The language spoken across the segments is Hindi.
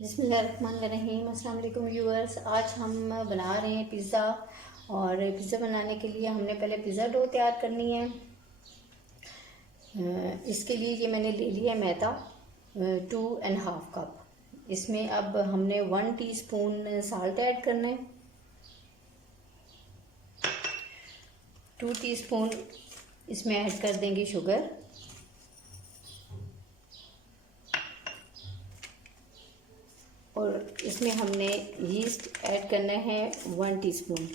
बिस्मिल्लाहिर्रहमानिर्रहीम। अस्सलाम वालेकुम व्यूअर्स। आज हम बना रहे हैं पिज़्ज़ा। और पिज़्ज़ा बनाने के लिए हमने पहले पिज़्ज़ा डो तैयार करनी है। इसके लिए ये मैंने ले लिया है मैदा 2.5 कप। इसमें अब हमने 1 टीस्पून साल्ट ऐड करना है, 2 टीस्पून इसमें ऐड कर देंगे शुगर, और इसमें हमने यीस्ट ऐड करना है 1 टीस्पून।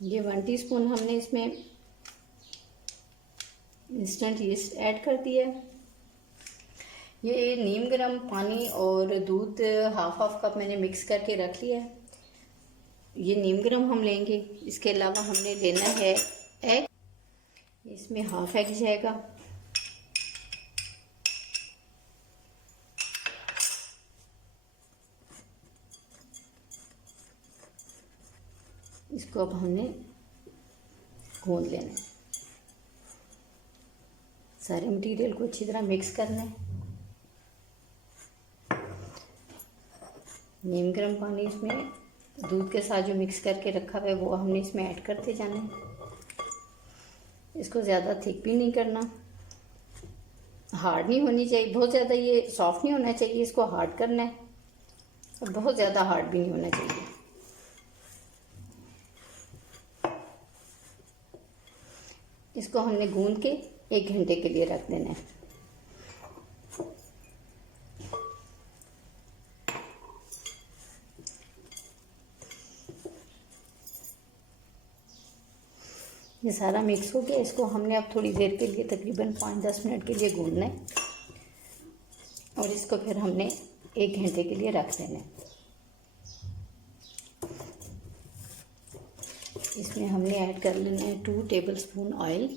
ये 1 टीस्पून हमने इसमें इंस्टेंट यीस्ट ऐड कर दिया है। ये नीम गर्म पानी और दूध हाफ कप मैंने मिक्स करके रख लिया है। ये नीम गर्म हम लेंगे। इसके अलावा हमने लेना है एग, इसमें हाफ एग जाएगा। इसको अब हमने गूंद लेना है। सारे मटेरियल को अच्छी तरह मिक्स करना है। नीम गर्म पानी इसमें दूध के साथ जो मिक्स करके रखा हुआ है वो हमने इसमें ऐड करते जाना है। इसको ज़्यादा थिक भी नहीं करना, हार्ड नहीं होनी चाहिए, बहुत ज़्यादा ये सॉफ्ट नहीं होना चाहिए, इसको हार्ड करना है, और बहुत ज़्यादा हार्ड भी नहीं होना चाहिए। इसको हमने गूंद के 1 घंटे के लिए रख देना है। ये सारा मिक्स हो गया। इसको हमने अब थोड़ी देर के लिए तकरीबन 5-10 मिनट के लिए गूंदना है, और इसको फिर हमने 1 घंटे के लिए रख देना है। इसमें हमने ऐड कर लेना है 2 टेबलस्पून ऑयल,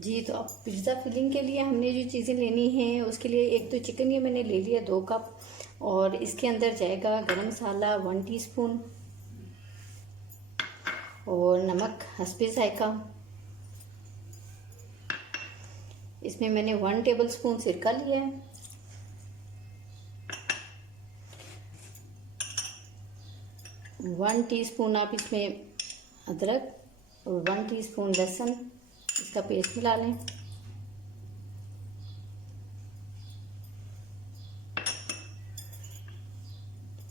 जी। तो अब पिज़्ज़ा फिलिंग के लिए हमने जो चीज़ें लेनी हैं उसके लिए, एक तो चिकन ये मैंने ले लिया 2 कप, और इसके अंदर जाएगा गरम मसाला 1 टीस्पून, और नमक हस्बे जायका। इसमें मैंने 1 टेबलस्पून सिरका लिया है, 1 टीस्पून आप इसमें अदरक, और 1 टीस्पून लहसुन, इसका पेस्ट मिला लें।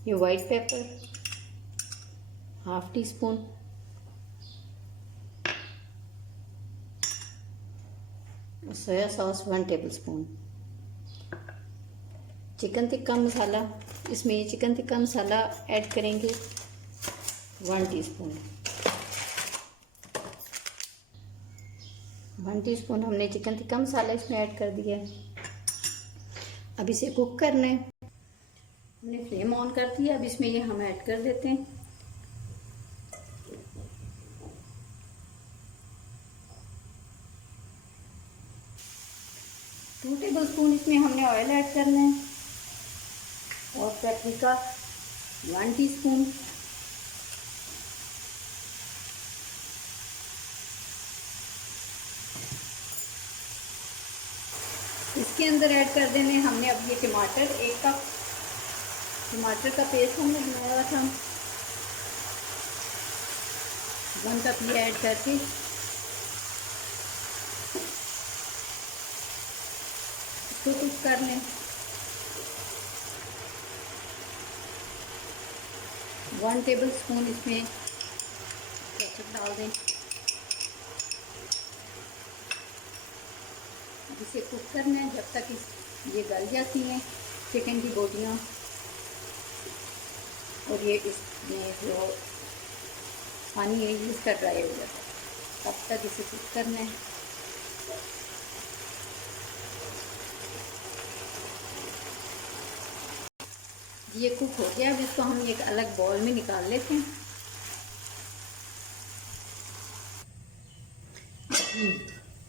ये white pepper half teaspoon, soya sauce 1 tablespoon, chicken tikka masala, इसमें ये चिकन टिक्का मसाला ऐड करेंगे 1 टीस्पून। 1 टीस्पून हमने चिकन टिक्का मसाला इसमें ऐड कर दिया है। अब इसे कुक करना है। हमने फ्लेम ऑन कर दिया। अब इसमें ये हम ऐड कर देते हैं। टू टेबलस्पून इसमें हमने ऑयल ऐड करना है, और पेपरिका 1 टीस्पून, इसके अंदर ऐड कर देने हमने अब ये टमाटर 1 कप, टमाटर का पेस्ट हमने बनाया हुआ था 1 कप, ये ऐड करके इसको कुक कर लें। 1 टेबलस्पून इसमें केचप डाल दें। इसे कुक करना है जब तक ये गल जाती हैं चिकन की बोटियाँ, और ये इसमें जो पानी है इसका ड्राई हो जाता है, तब तक इसे कुक करना है। ये कुक हो गया। अब इसको हम एक अलग बाउल में निकाल लेते हैं।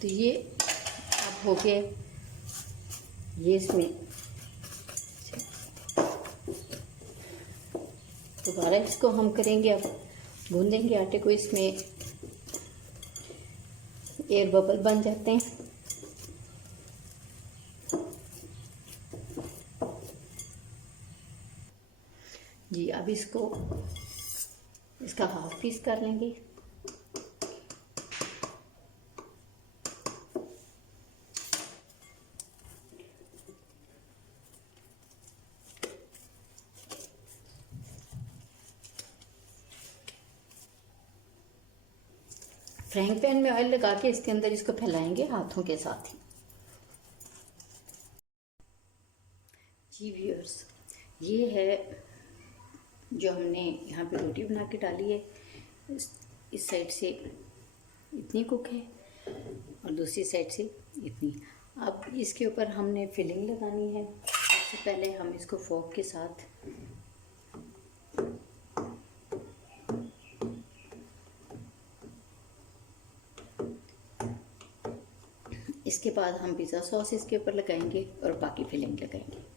तो ये अब हो गया। ये इसमें दोबारा इसको हम करेंगे, अब गूंदेंगे आटे को। इसमें एयर बबल बन जाते हैं। जी अब इसका हाफ पीस कर लेंगे। फ्राइंग पैन में ऑयल लगा के इसके अंदर इसको फैलाएंगे हाथों के साथ ही। जी व्यूअर्स, ये है जो हमने यहाँ पे रोटी बना के डाली है। इस साइड से इतनी कुक है और दूसरी साइड से इतनी। अब इसके ऊपर हमने फिलिंग लगानी है। सबसे पहले हम इसको फोर्क के साथ इसके बाद हम पिज़्ज़ा सॉस इसके ऊपर लगाएंगे और बाकी फिलिंग लगाएंगे।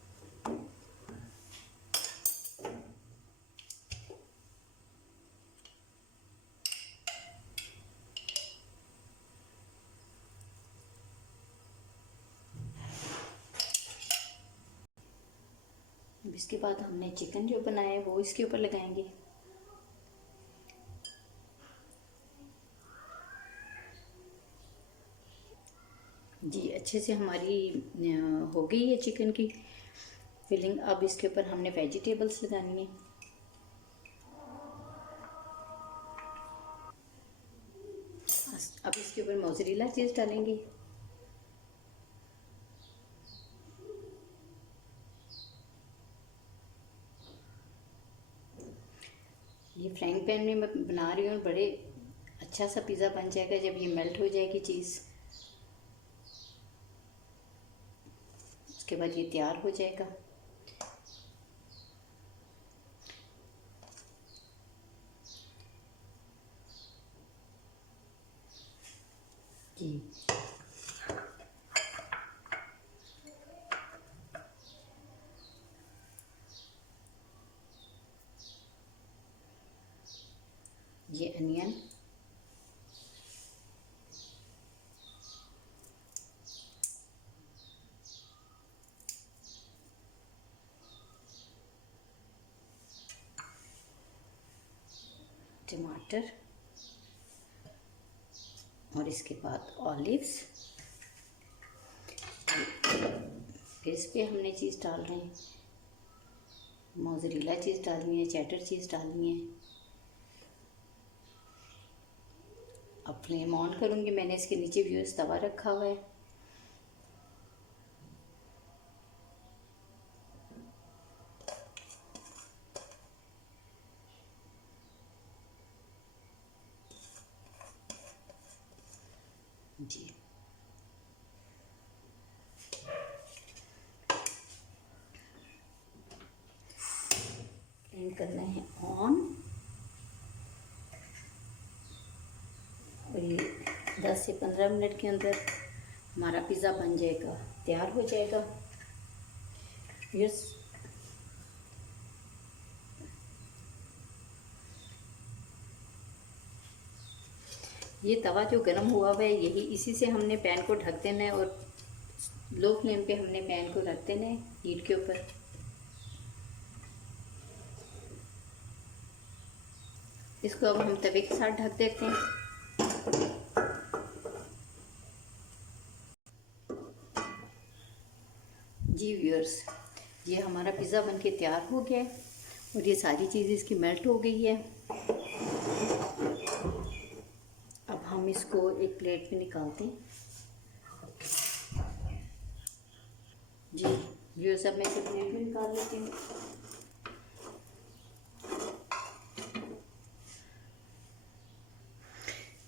इसके बाद हमने चिकन जो बनाया है वो इसके ऊपर लगाएंगे। जी अच्छे से हमारी हो गई है चिकन की फिलिंग। अब इसके ऊपर हमने वेजिटेबल्स लगानी है। अब इसके ऊपर मोज़रेला चीज़ डालेंगे। ये फ्राइंग पैन में मैं बना रही हूँ। बड़े अच्छा सा पिज़्ज़ा बन जाएगा जब ये मेल्ट हो जाएगी चीज़। उसके बाद ये तैयार हो जाएगा। जी ये अनियन, टमाटर और इसके बाद ऑलिव्स। फिर इस पर हमने चीज़ डाल रहे हैं, मोज़रेला चीज़ डालनी है, चेडर चीज़ डालनी है। अब फ्लेम ऑन करूँगी। मैंने इसके नीचे व्यूअर्स तवा रखा हुआ है। जी फ्लेम करना है ऑन और ये 10 से 15 मिनट के अंदर हमारा पिज़्ज़ा बन जाएगा, तैयार हो जाएगा। यस ये तवा जो गर्म हुआ हुआ है यही इसी से हमने पैन को ढक देना है और लो फ्लेम पे हमने पैन को रख देना है हीट के ऊपर। इसको अब हम तवे के साथ ढक देते हैं। जी व्यूअर्स, ये हमारा पिज़्ज़ा बनके तैयार हो गया है और ये सारी चीज़ें इसकी मेल्ट हो गई है। अब हम इसको एक प्लेट में निकालते हैं। जी व्यूअर्स, अब मैं इसे प्लेट में निकाल लेती हूँ।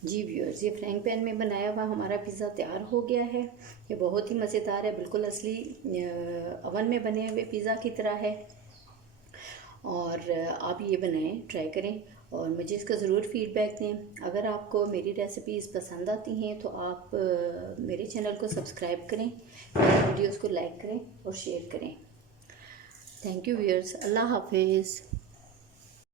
जी व्यूअर्स, ये फ्राइंग पैन में बनाया हुआ हमारा पिज़्ज़ा तैयार हो गया है। ये बहुत ही मज़ेदार है, बिल्कुल असली अवन में बने हुए पिज़्ज़ा की तरह है। और आप ये बनाएं, ट्राई करें और मुझे इसका ज़रूर फीडबैक दें। अगर आपको मेरी रेसिपीज़ पसंद आती हैं तो आप मेरे चैनल को सब्सक्राइब करें, मेरी वीडियोज़ को लाइक करें और शेयर करें। थैंक यू व्यूअर्स, अल्लाह हाफिज़।